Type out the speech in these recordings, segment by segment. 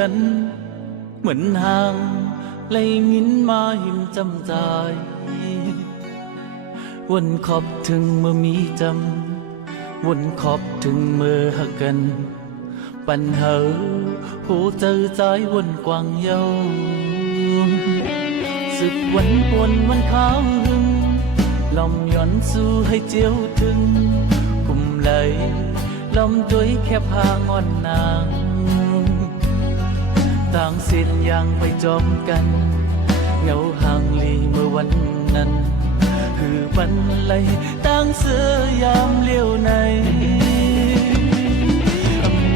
กันเหมือนห่างเลยงินมาหิมจำใจวนขอบถึงเมื่อมีจำวนขอบถึงเมื่อหักกันปัญหาหูเจอใจวนกว้างเยาสึกวันปวนวันขาวหึงลอมย้อนสู้ให้เจียวถึงกุมไหลลอมด้วยแค่พางอนนางต่างสิ้นยังไปจอมกันเงาห่างลีเมื่อวันนั้นคือบันไลต่างเสือยามเลี้ยวใน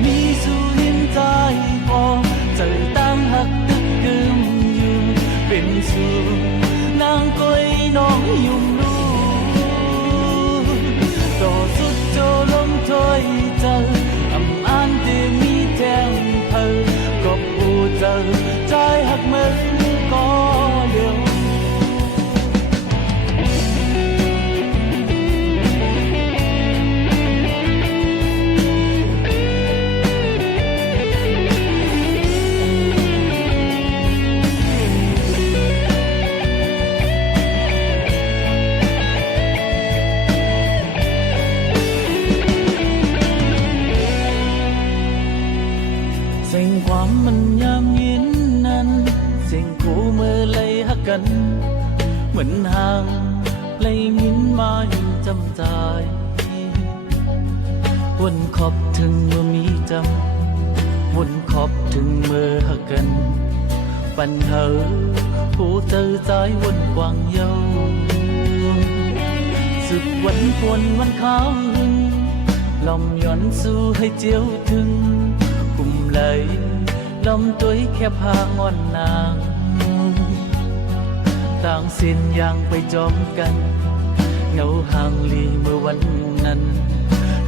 มีสู้หินใจพอเจอตั้งหักตึกกึมอยู่เป็นสู้นางก้อยน้องยุ่งลูต่อสุดโจลมถอยเจออ่านที่มีแจ้งเธอก็ผู้เจอใจหักเหมือนก็เดียวเสียงความมันยามยินนั้นเสียงคู่เมื่อไหลหักกันเหมือนห่างไหลยินมาหินจำใจวนขอบถึงเมื่อมีจำวนขอบถึงเมื่อหักกันปัญหาผู้เจอใจวนกว้างเยาสึกวันปวนวันขาวหึงลอมย้อนสู้ให้เจียวถึงกุมไหลลอมตัวแค่พางอนนางต่างสิ้นยังไปจอมกันเงาห่างลีเมื่อวันนั้น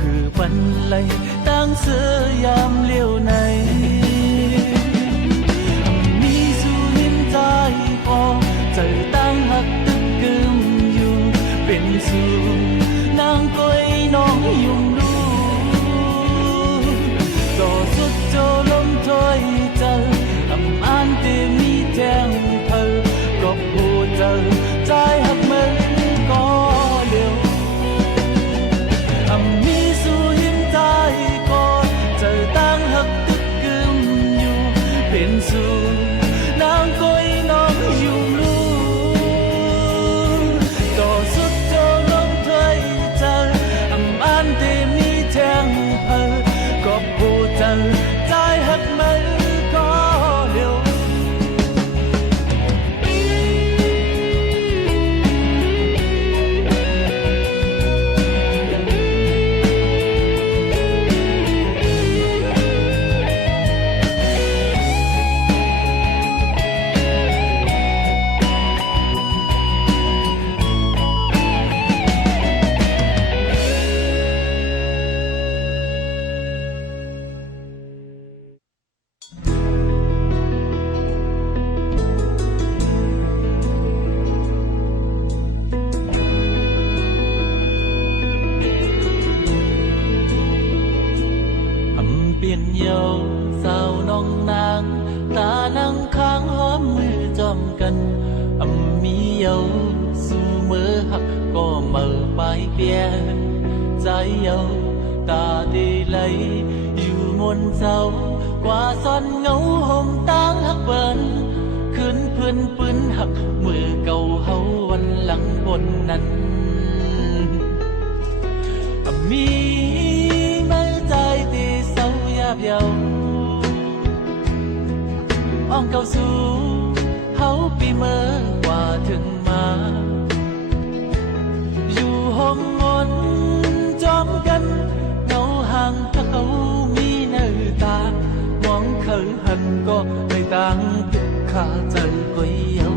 คือบันไลต่างเสือยามเลี้ยวในมีสู้หินใจพอเจอตั้งหักตึกกึมอยู่เป็นสู้นางก้อยน้องยุ่งลูต่อสุดโจลมถอยเจออ่านที่มีแจ้งเธอก็ผู้เจอใจหักเหมือนก็เดียวมีสู้หินใจก็เจอตั้งหักตึกกึมอยู่เป็นสู้นางก้อยน้องยุ่งลูต่อสุดโจลมถอยเจออ่านที่มีแจ้งเธอก็ผู้เจอใจหักเหมือนก็เดียวเปลี่ยนเยาสาวน้องนางตานั่งข้างหอมมือจอมกันมีเยาสู่มือหักก็เมื่อไปเปลี่ยนใจเยาตาดีไหลอยู่มนเศร้ากว่าซ่อนเงาห่มตางหักเบิ้นคืนเพื่อนปืนหักมือเก่าเฮาวันหลังบนนั้นมีใจที่เศร้ายาบเยาอ้องเก่าสู่เฮาปีเมื่อกว่าถึงมาอยู่ห้องงอนจอมกันเงาห่างถ้าเขามีเนื้อตามองเคยหันก็ไม่ต่างตึกขาเจอก๋วยเยา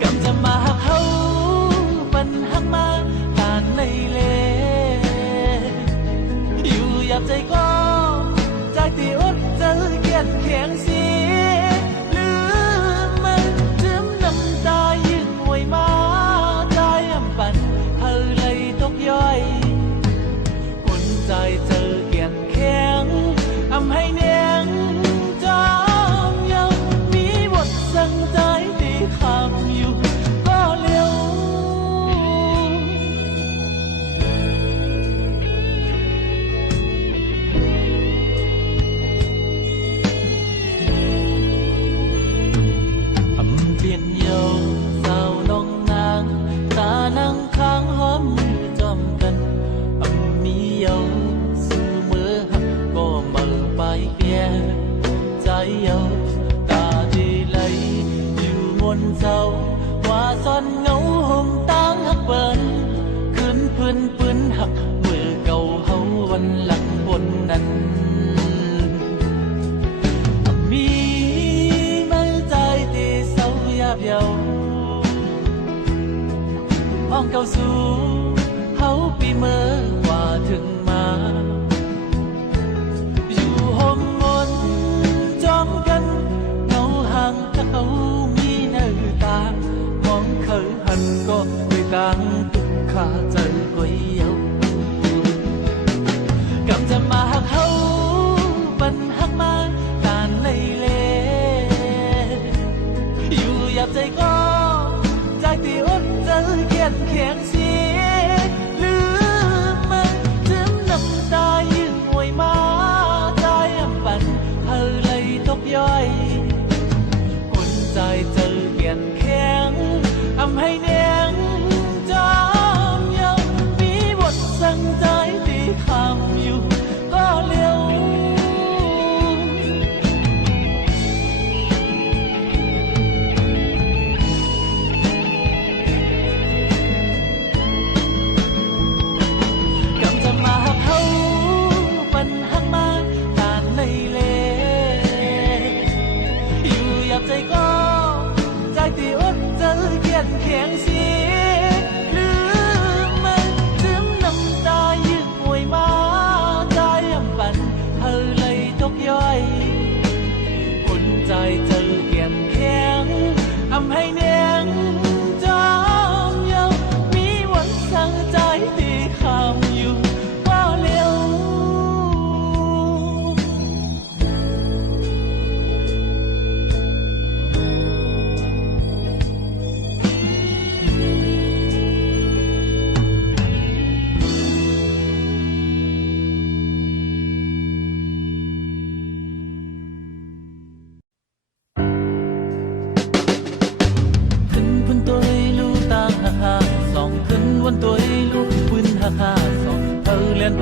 กำจะมาหักเฮาปันหักมาผ่านในเลหยาบใจก็ใจที่อดเจอเกียดแข็งเสียลืมมันถึงน้ำตายิ่งหวยมาใจปั่นเธอเลยตกย่อยคนใจเจอเกียดแข็งให้แนง นเศร้าว่าซ่อนเงาห่มตางหักเปิ้นคืนปืนปืนหักมือเก่าเฮาวันหลังบนนั้นมีมันใจตีเศร้ายาบเยาอ้องเก่าสู่เฮาปีเมื่อกว่าถึงมาอยู่ห่มมนจอมกันเงาห่างเขามีหน้าตามองเคยหันก็ไปกลางตุกขาใจก็เยากำจะมาหักเฮาปันหักมาตานเลยเลอยู่หยับใจก็ใจที่อดใจเขียนแข็งเสียลืมมันถึงน้ำตายืนหวยมาใจปั่นเฮาเลยตกย่อยคนใจเจอเขียนแข็งทำให้เนียงจอมเยามีบทสั่งใจที่คำอยู่ก็เร็วกำจะมาหักเฮาปันหักมาตานเลยเลอยู่หยับใจก็ใจที่อดใจเขียนแข็งเสียลืมมันถึงน้ำตายืนหวยมาใจปั่นเฮาเลยตกย่อยคนใจเจอเขียนแข็งทำให้เนียงจอมเยามีหวังสั่งใจที่คำอยู่ก็เร็วขึ้นพื้นตัวลูตางหักหาสองขึ้นวันตัวลูพื้นหักหาสองเธอเลียนเ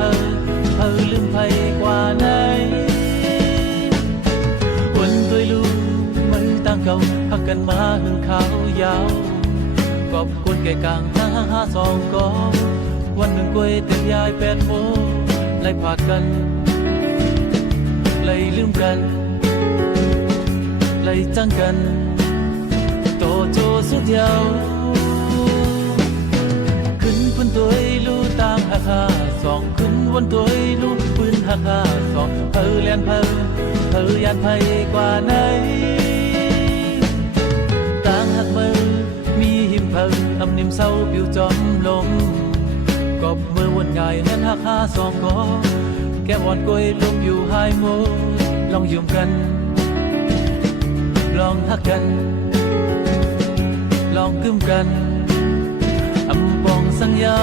ธอลืมไผกว่าไหนวันตัวลูมือต่างเก่าหักกันมาหึงขาวยาวกอบกวนแก่กลางทางหาสองก็วันหนึ่งกวยเต็มยาย8 โมงไล่ผาดกันไล่ลืมกันไล่จังกันโตโจสุดยาวขึ้นพื้นตัวลูตางหักหาสองขึ้นวันตัวลูปืนหักหาสองเธอเลียนเธอยานไผกว่าไหนต่างหักมือมีหิมทำนิ่มเศร้าปิวจอมลมกอบมือวนง่ายนั้นหักหาสองก็แก้วอ่อนกวยลมอยู่หายโมลองยืมกันลองหักกันลองกึ้มกันอำปองสังเยา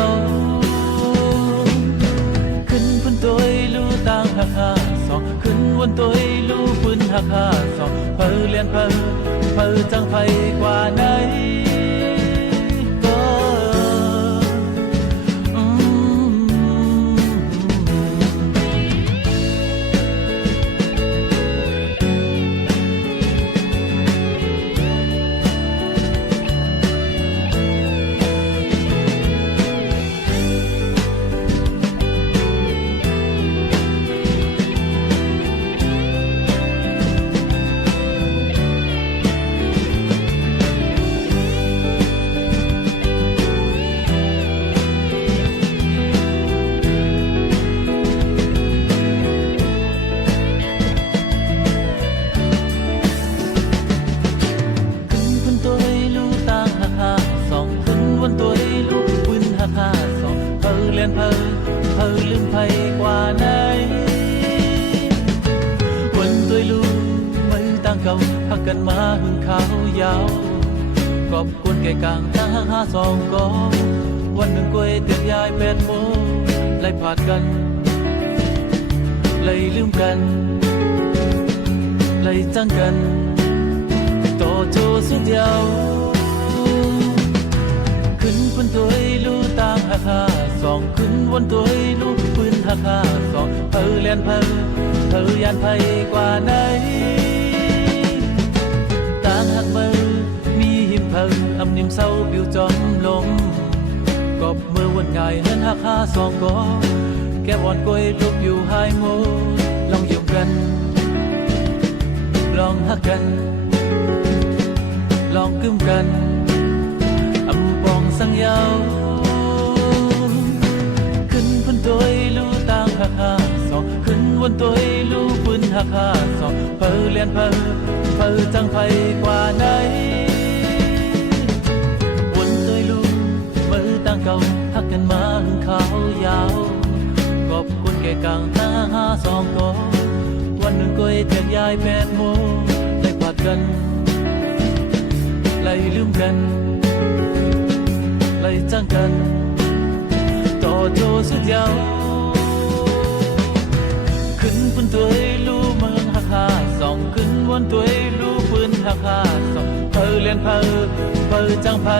ขึ้นพื้นตัวลูต่างหักหาสองขึ้นวันตัวลูปืนหักหาสองเพิ่เลียนเพิ่จังไผกว่าไหนก็เธอลืมไผกว่าไหนวันตัวลูมือต่างเก่าหักกันมาหึงขาวยาวกอบกวนแก่กลางทางหาสองก็วันหนึ่งกวยเต็มยาย8 โมงไล่ผาดกันไล่ลืมกันไล่จังกันโตโจสุดยาวขึ้นพื้นตัวลูต่างหักหาสองขึ้นวันตัวลูปืนหักหาสองเธอเลียนเธอยานไผกว่าไหนต่างหักมือมี มเศร้าบิวจอมลมกบมือวันง่ายเฮินหักหาสองก็แก้วอ่อนกวยทุกอยู่หายโมลองอยู่กันลองหักกันลองกึ้มกันอำปองสังยาวขึ้นพ้นตัวลู่ต่างหักหาสองขึ้นวนตัวลู่ปืนหักหาสองเพอเลียนเพอจังไผกว่าไหนวนตัวลู่มือต่างเก่าหักกันมาหึงขาวยาวขอบคุณแก่กลางทางหาสองก็วันหนึ่งก็เทียกยายแปดโมได้พาดกันไล่ลืมกันไล่จ้างกันต่อโจสุดยาวขึ้นบนตัวลู่เมืองหักหาสองขึ้นบนตัวลู่ปืนหักหาสองเพอเลียนเพอจังเพอ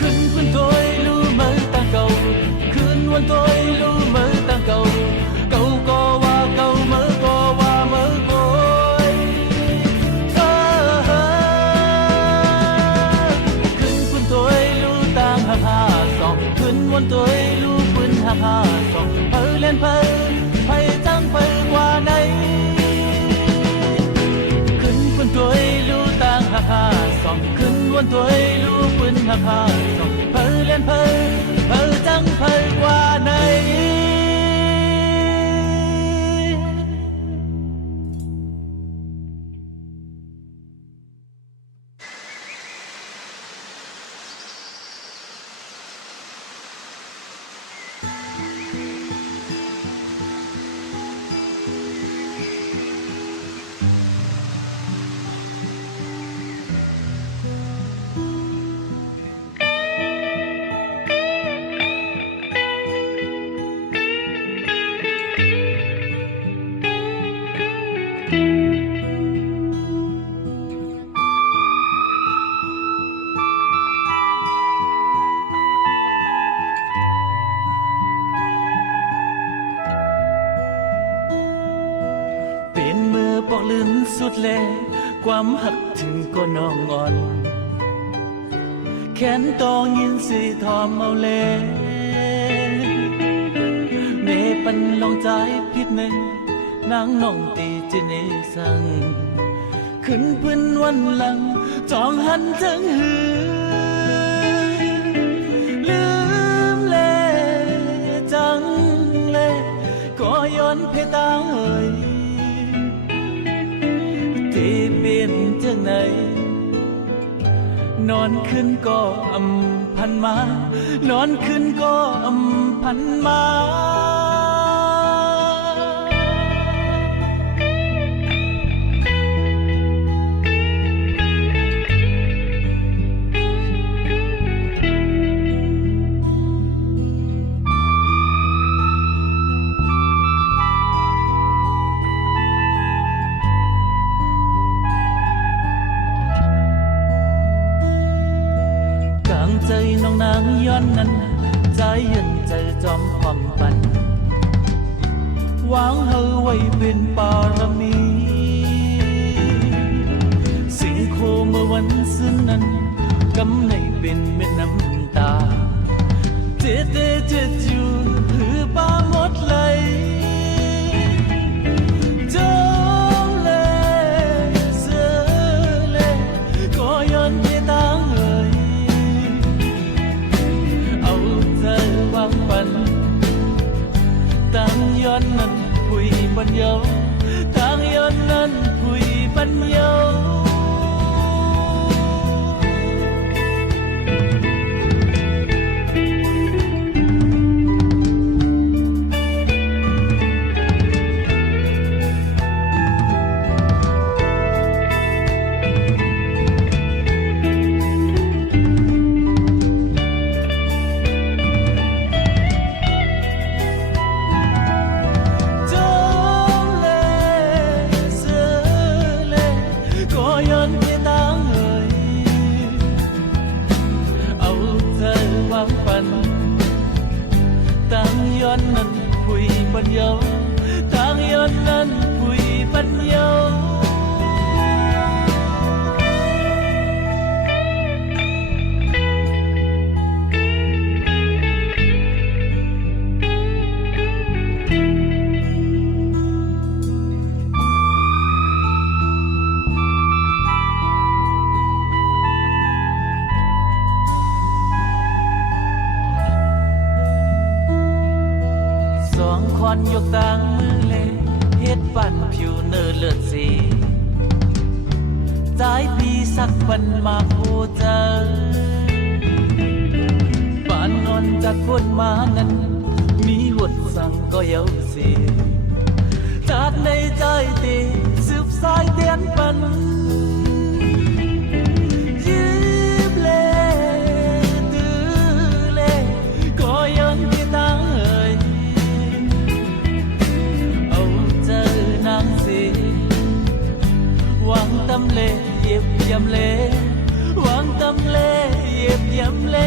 ขึ้นบนตัวลู่เมืองต่างเก่าขึ้นบนตัวลู่เมืองต่างเก่าเก่าก็ว่าเก่าเมื่อก็ว่าเมื่อก็ขึ้นวนตัวลู่ปืนหักหาสองเพอเล่นเพอไผจังเพอกว่าไหนขึ้นวนตัวลู่ต่างหักหาสองขึ้นวนตัวลู่ปืนหักหาสองเพอเล่นเพอจังเพอกว่าไหนบอกลื่นสุดแลความหักถึงก็น้องอ่อนแขนตองยินสีทอมเอาเลเนปันลองใจผิดหนึ่งนางน้องตีจิเนสังขึ้นพื้นวันหลังจองหันจังหือลืมเลจังเลก็ย้อนเพตาเอ่ยที่เป็นจังไหนนอนขึ้นก็อำพันมานอนขึ้นก็อำพันมาใจน้องนางย้อนนั้นใจเย็นใจจอมความปันวางเฮาไว้เป็นปารมีสิ่งโคเมื่อวันซึ้งนั้นกำในเป็นเม็ดน้ำตาเจ็ดอยู่หือป้าหมดเลยจงเลยเสือเลยก็ย้อนไปตาต่างย้อนนั้นคุยปัญญาต่างย้อนนั้นคุยปัญญาต่างย้อนนั้นคุยปัญญาต่างย้อนนั้นคุยปัญญา ผิวเนื้อเลือดสีใจปีสักวันมาผู้เจอป่านนอนจากคนมานั้นมีหดสั่งก็เยาสีจากในใจตีสืบสายเตียนปันยืบเลตื้อเลก็ย้อนที่ตาเอ่ยเอาเจอนางสีหวังตำเลเย็บยำเลหวังตำเลเย็บยำเล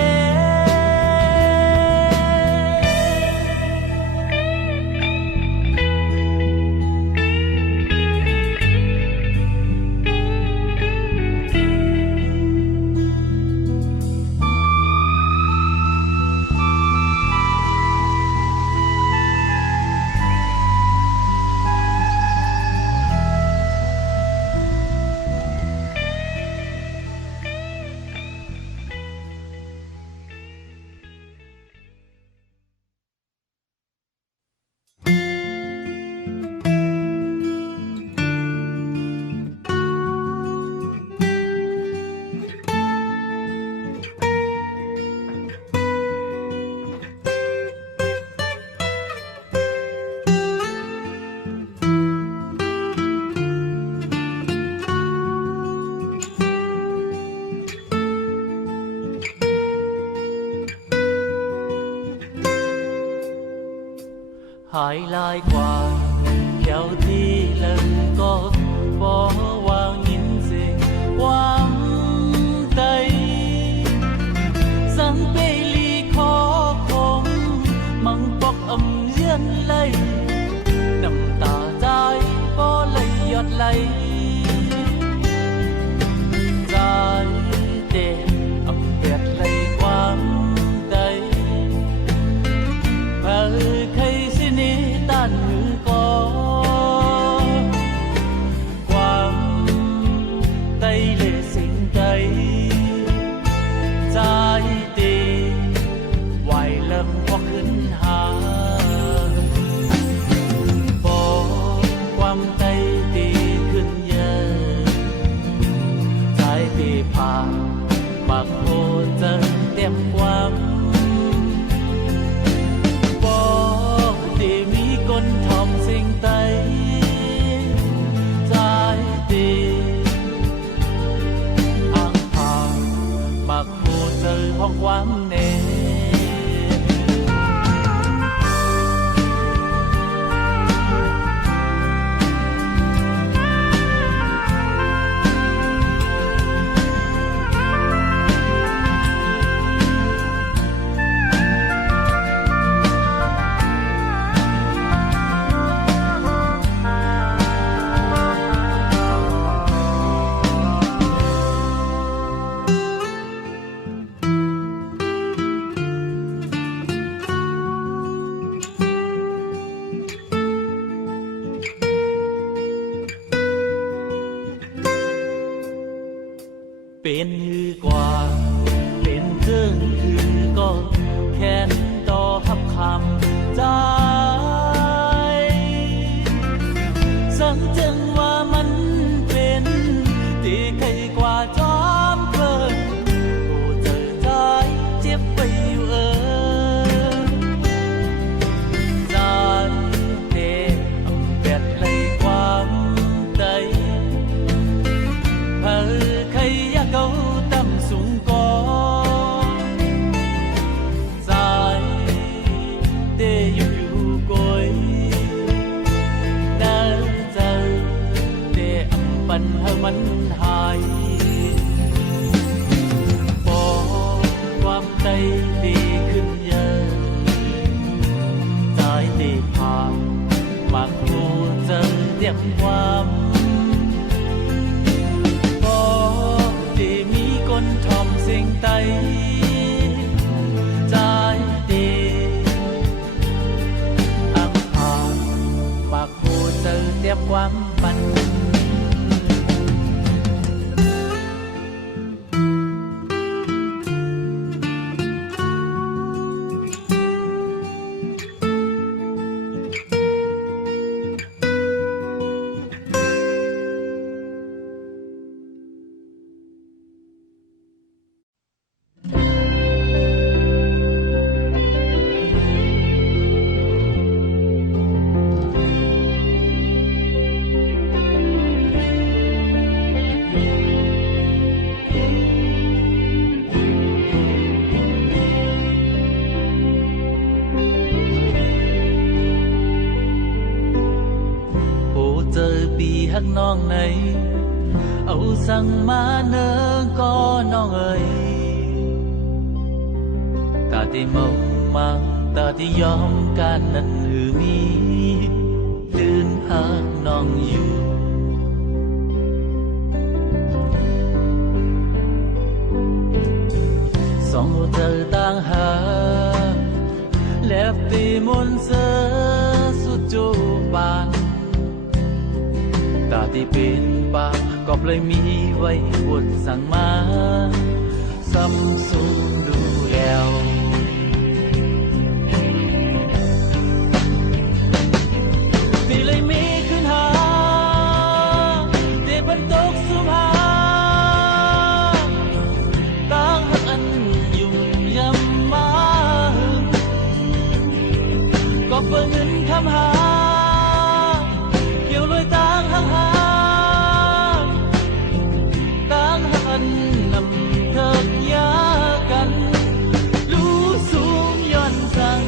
หายลายกว่าแถวที่เลิงก็บอกว่ายินเสียงความใจสังเปลีขอคมมังปอกอำเยือนไหลน้ำตาใจก็เลยหยดไหลใจเด็ดอำเบียดไหลความใจเผยใครสินี้ต้านมือก่อความใจเลสิ่งใจใจตีไหวเริ่มพอขึ้นหาบอกความใจตีขึ้นเยอะใจตีผ่านมากโคเจอเต็มความคนทอมสิ่งใดใจดีอ่างผ่านมาคู่เจอห้องความเนเป็นหือกว่าเป็นเรื่องคือก็แค่นต่อทับคำใจสังจึงว่ามันเป็นที่ใครกว่าจอมเพลินโอ้เจอใจเจ็บไปอยู่ใจเตะแบดเลยความใจเผยเขาตั้มสูงก่อสายเตยอยู่กอยน่าเจอเตอำปันให้มันหายบอกความใจดีขึ้นเยอะใจดีผ่านมากคูเจอเตรียมความคนทอมสิ่งใดใจดีอ่างผ่านมากผู้เจอเตรียมความปัน ฮักน้องไหนเอาสั่งมาเนอก็น้องเอ๋ยตาที่เมามังตาที่ยอมการนั้นหือมีลืนหาน้องอยู่สองเธอต่างหาและปีมนเสอสุดจูบานตาที่เป็นปากก็เลยมีไว้บทสั่งมาซ้ำสูดูแล้วที่เลยมีขึ้นหาเด็กบรรตกสุภาตั้งหักอันยุ่มยำมาก็เปิดเงินคำหาเกี่ยวลอยต่างหักหาต่างหักอันนำเถิดยากันรู้สูงย้อนสั่ง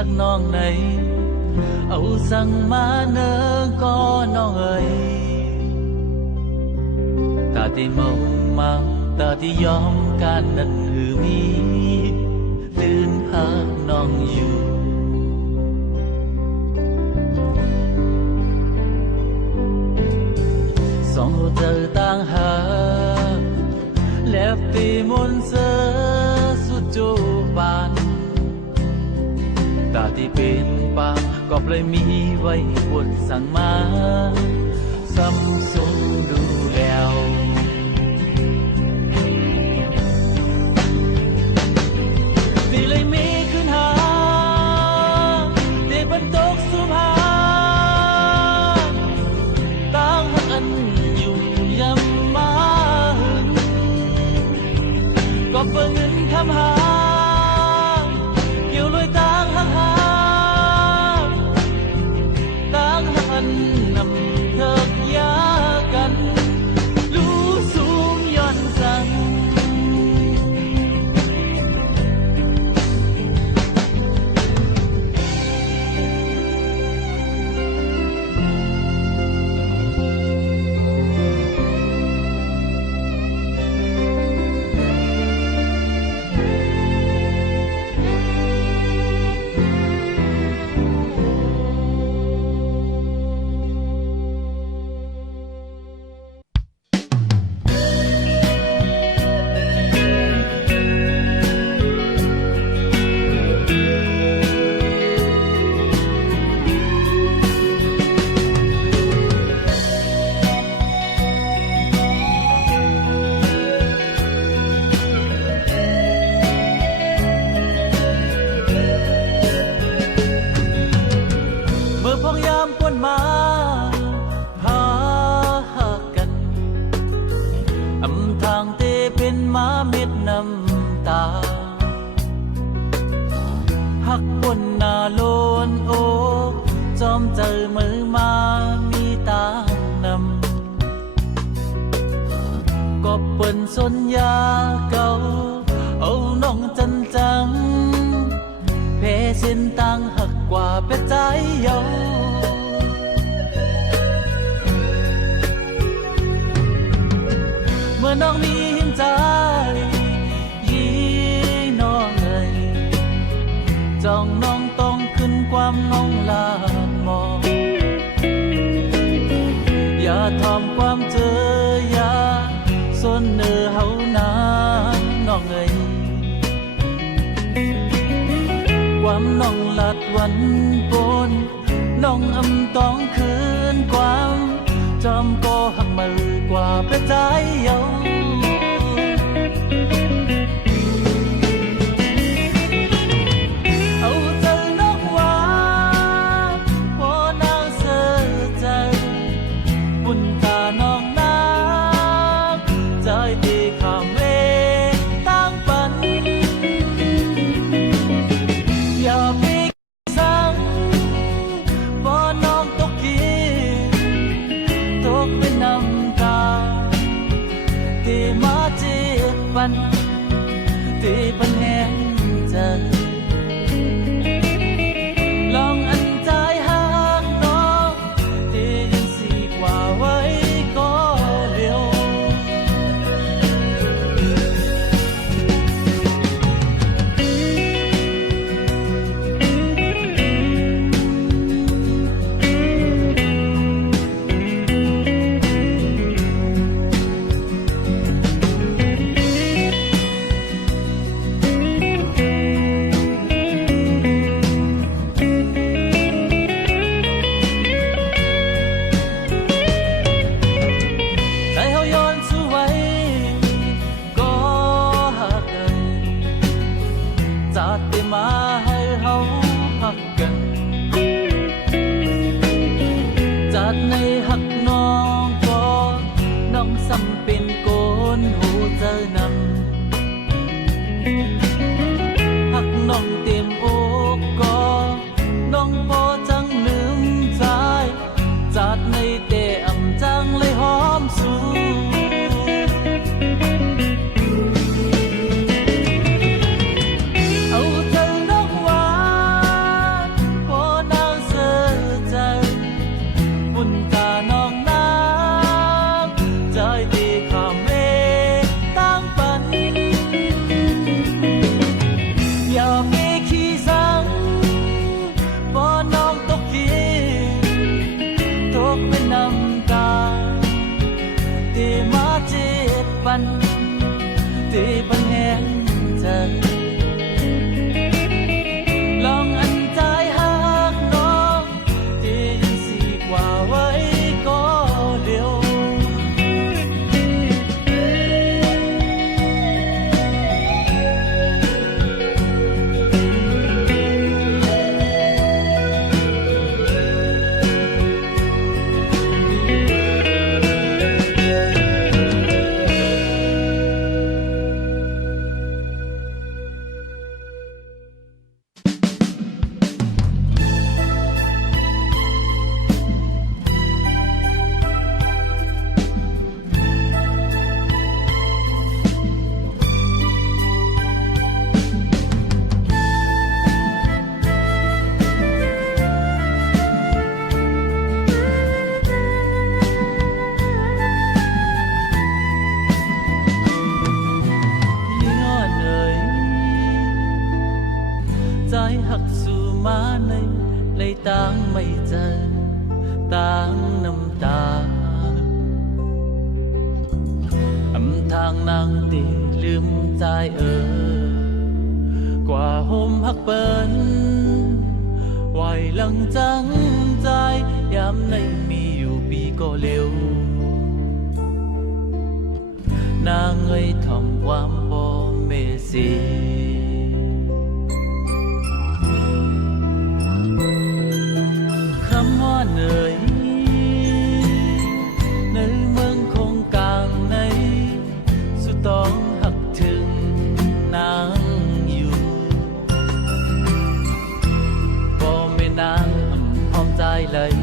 ฮักน้องไหนเอาสั่งมาเนอก็น้องเอ๋ยตาที่เมามังตาที่ยอมการนั้นหือมีลืนหาน้องอยู่สองเธอต่างหาและปีมนเสอสุดจูบานตาที่เป็นปากก็เลยมีไว้บทสั่งมาซ้ำสูดูแล้วที่เลยมีขึ้นหาเด็กบรรตกสุภาตั้งหักอันยุ่มยำมาก็เปิดเงินคำหาเกี่ยวลอยต่างหักหาต่างหักอันนำเถิดยากันรู้สูงย้อนสั่งหักบนหน้าโลนโอกจอมเจอมือมามีตานำก็เปิ้นสนยาเก่าเอาน้องจันจังเพเส้นต่างหักกว่าเป็ดใจเยาเมื่อน้องมีหินใจจ้องน้องต้องขึ้นความน้องลานมองอย่าทำความเจออย่าสนเนื้อเฮานานน้องเอ๋ยความน้องลัดวันปนน้องต้องคืนความจอมก็หักมือกว่าเป็ดใจเยาน กเป็นน้ำตาที่มาเจ็บปันที่ปันแห้งใจลองอันใจหักน้องที่ยังสีกว่าไว้ก็เร็วมาให้เฮาหักกันจากในหักน้องก็น้องซ้ำเป็นโกนหูเจอนำหักน้องเต็มอกก็น้องพอจังลืมใจจากในแต่อำจังเลยหอมสูเป็นน้ำตาที่มาเจ็บปันที่ปันแห้งใจลองอันใจหักน้องที่ยังสีกว่าไว้ก็เร็วใจหักสู่มาในเลยต่างไม่เจอต่างน้ำตาอำทางนางตีลืมใจกว่าโฮมหักเปิ้นไหวหลังจังใจยามในมีอยู่ปีก็เร็วนางเอ้ยทำความบ่เมสีเหนื่อยในเมืองคงกลางในสุดต้องหักถึงนางอยู่ก็ไม่นางพร้อมใจเลย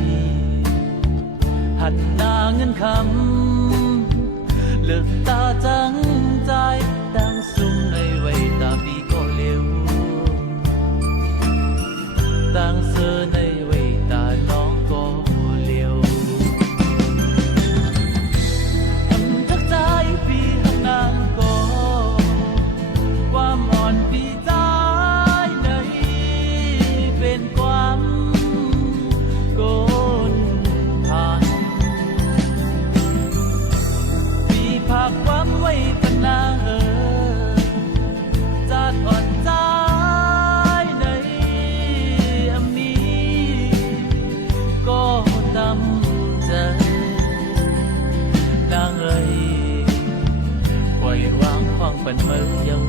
หันหน้าเงินคำเลือกตาจังใจตั้งซุ่มในไว้ตาปีก็เร็วตั้งเสือในไว้ตาน้องก็เลี้ยวทักใจพี่หักนางก็ความอ่อนพี่ใจในเป็นความโกนผ่านพี่ภาคความไว้เป็นนางจากอ่อนใจนางเอ้ยปล่อยวางความเป็นมือเยา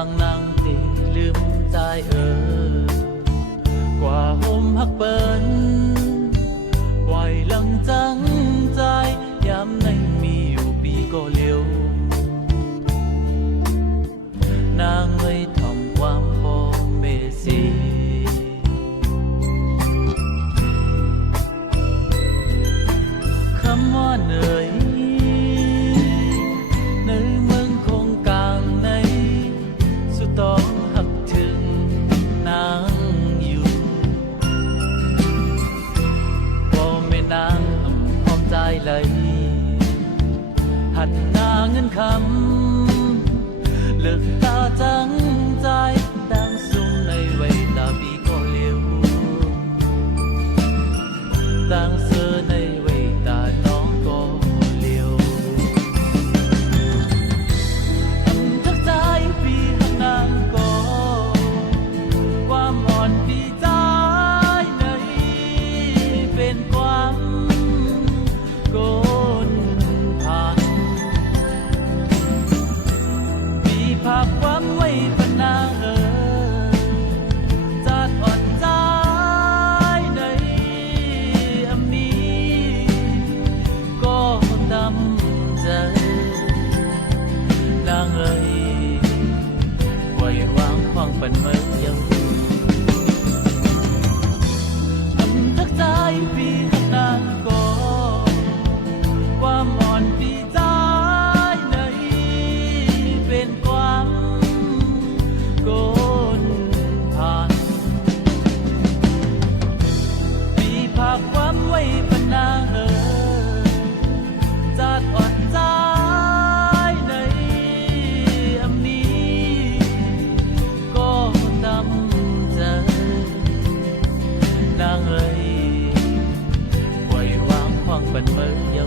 างนางตีลืมใจกว่าหมหักเปิ้นไหวหลังจังใจยามในมีอยู่ปีก็เลี้ยวนางเลยทำความพอเมสีคำว่าเหนื่อยในเมืองคงกลางในสุดต้องหักถึงนางอยู่พอไม่นางพร้อมใจเลยหันหน้าเงินคำเลิกตาจังใจตั้งซุ่มในไว้ตาปีก็เลี้ยวตั้งเสือในไว้ตาน้องก็เลี้ยวทักใจปีข้างนางก็ความอ่อนปีใจในเป็นความโกนผ่านภาพความไว้ปนาจัดอ่อนใจในอำนี้ก็ดำใจนางเอ้ยไว้วางควางปันเมื่อยังทักใจปีข้างนางก็ความอ่อนปีใจความไว้ปนาจัดอ่อนใจในอำนี้ก็ดำใจนางเอ้ยปล่อยวางความปันเมื่อเยา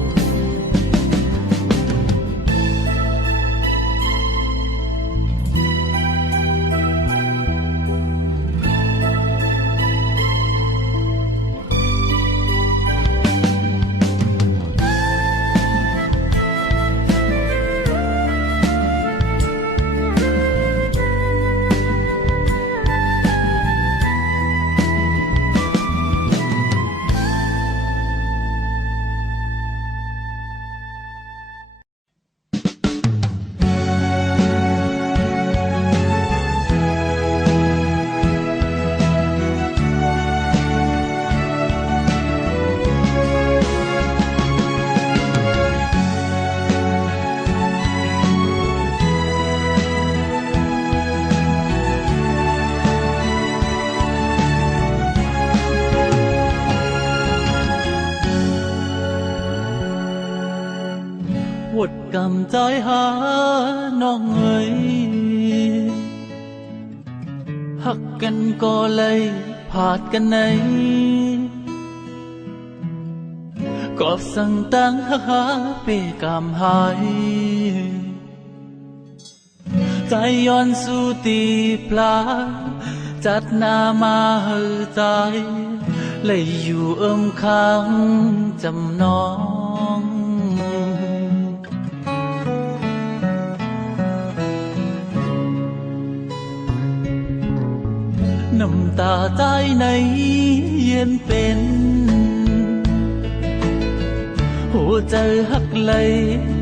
หดกำใจหาน้องเอ๋ยหักกันก็เลยผาดกันไหนกอบสั่งตั้งหาเปกามหายใจย้อนสู่ตีปลาจัดหน้ามาเหือใจเลยอยู่ข้างจำนองน้ำตาใจในเย็นเป็นหัวใจหักเลย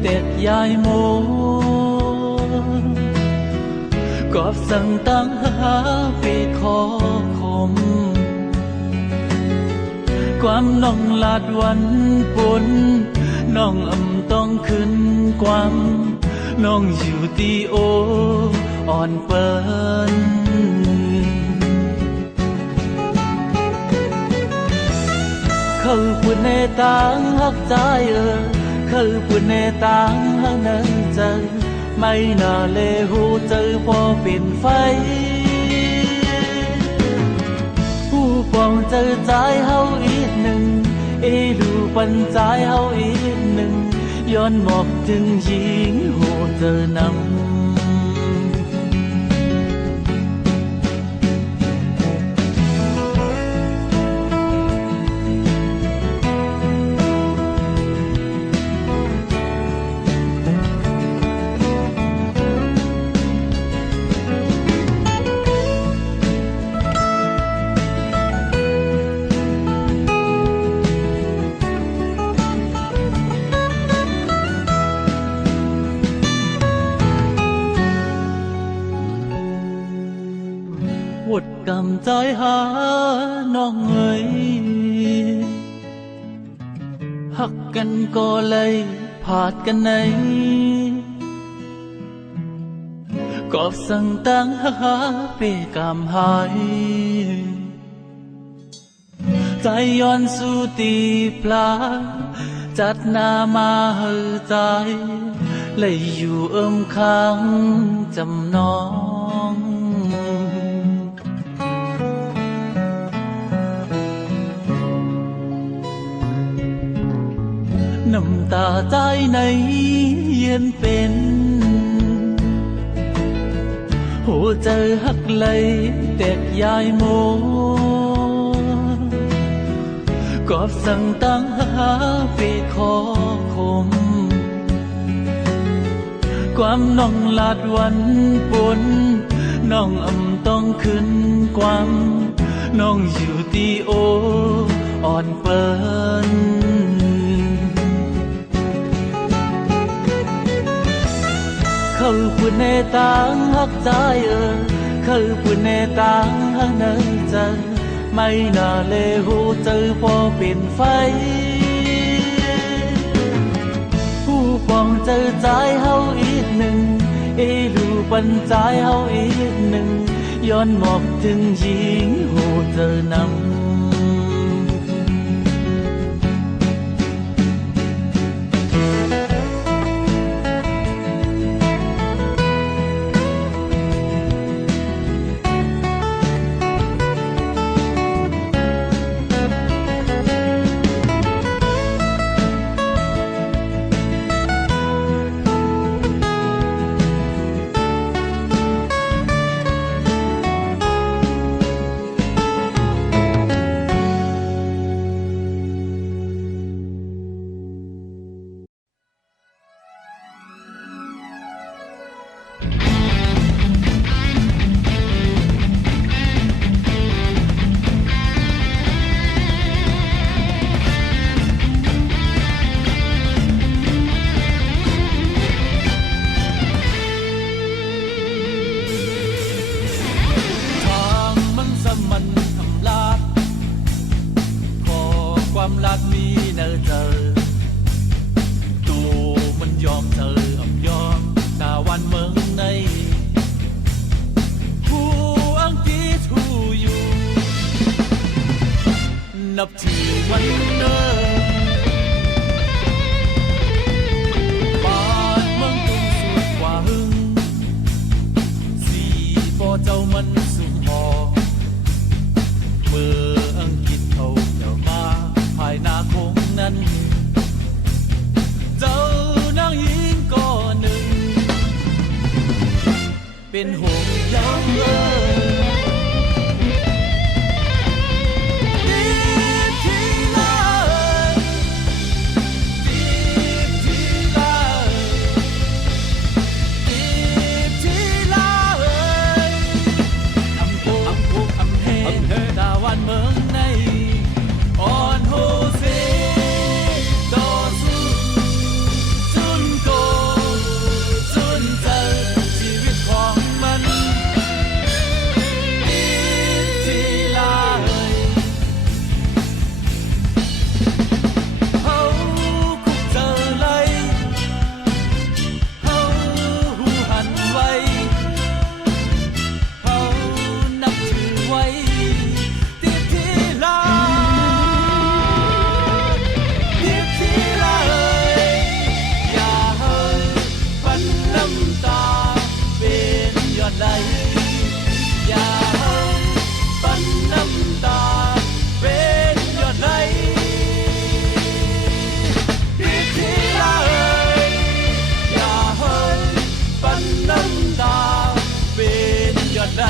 แตกยายโมกอบสั่งตั้งหาไปขอคมความน้องลาดวันปนน้องต้องขึ้นความน้องอยู่ตีโออ่อนเปิ้นเขาพูดในต่างหักใจเขาพูดในต่างหักนั้นใจไม่น่าเลหูเจอพอเป็นไฟผู้ปองเจอใจเฮาอีกหนึ่งดูปันใจเฮาอีกหนึ่งย้อนหมอกถึงหญิงโหเจอนำ วดกำใจหาน้องเอ๋ยหักกันก็เลยผาดกันไหนกอบสั่งตั้งหาเปกามหายใจย้อนสู่ตีปลาจัดหน้ามาเฮอใจเลยอยู่ข้างจำนองน้ำตาใจในเย็นเป็นหัวใจหักไหลแตกยายโมกอบสั่งตั้งหาเปขอคมความน้องลาดวันปนน้องต้องขึ้นความน้องอยู่ตีโออ่อนเปิ้นเขาพูดในต่างหักใจเขาพูดในต่างหักในใจไม่น่าเลหูเจอพอเป็นไฟผู้ปองเจอใจเฮาอีกหนึ่งดูปันใจเฮาอีกหนึ่งย้อนหมอบถึงหญิงหูเจอนำความรักมีเนอเจอตัวมันยอมเธอยอมตาวันเมืองในผู้อังกีทูอยู่นับถือมันเนอบ้านเมืองตุ้งสุดกว่าหึงสีปอเจ้ามันสุงหอเมื่ออังกฤษเขาเจ้ามาภายนาคงนั้นเจ้านางหญิงก็หนึ่งเป็นหงส์ยังดีที่ลาดีที่ลาดีที่ลาอำพุอำเฮตาวันเมืองในอ่อนโฮเซต่อสู้จนโกจนเจอชีวิตของมันดีที่ลาเขาคุกเจอเลยเขาหูหันไว้เขานับถือไว้ที่ที่ลาที่ที่ลาอย่าเฮยพันน้ำตาเป็นยอดใดอย่าเฮยพันน้ำตาเป็นยอดใดที่ที่ลาอย่าเฮยพันน้ำตาเป็นยอดใด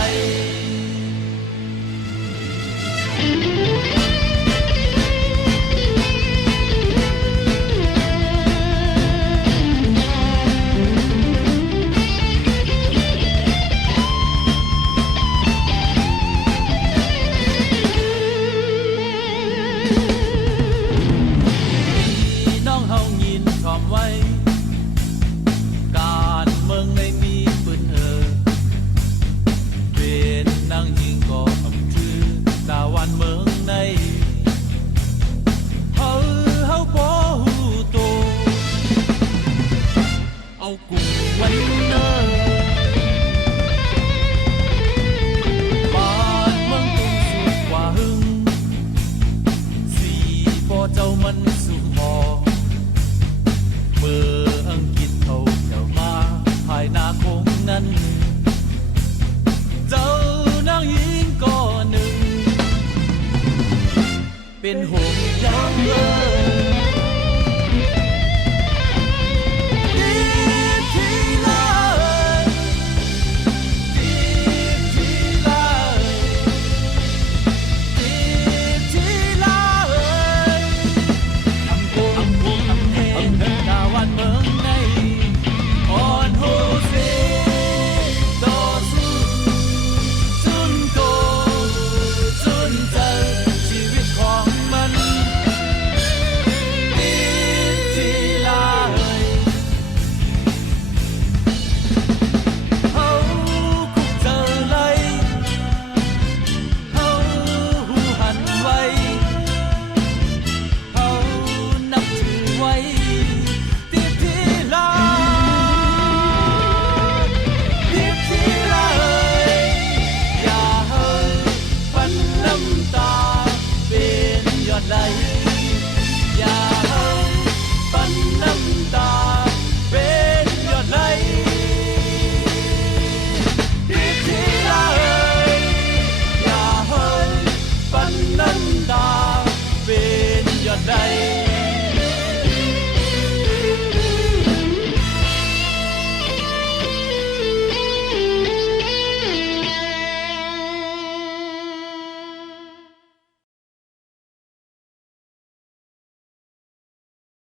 น้องเฮายินพร้อมไว้การเมืองได้มีปืนเป็น เป็นห่วงยังเออ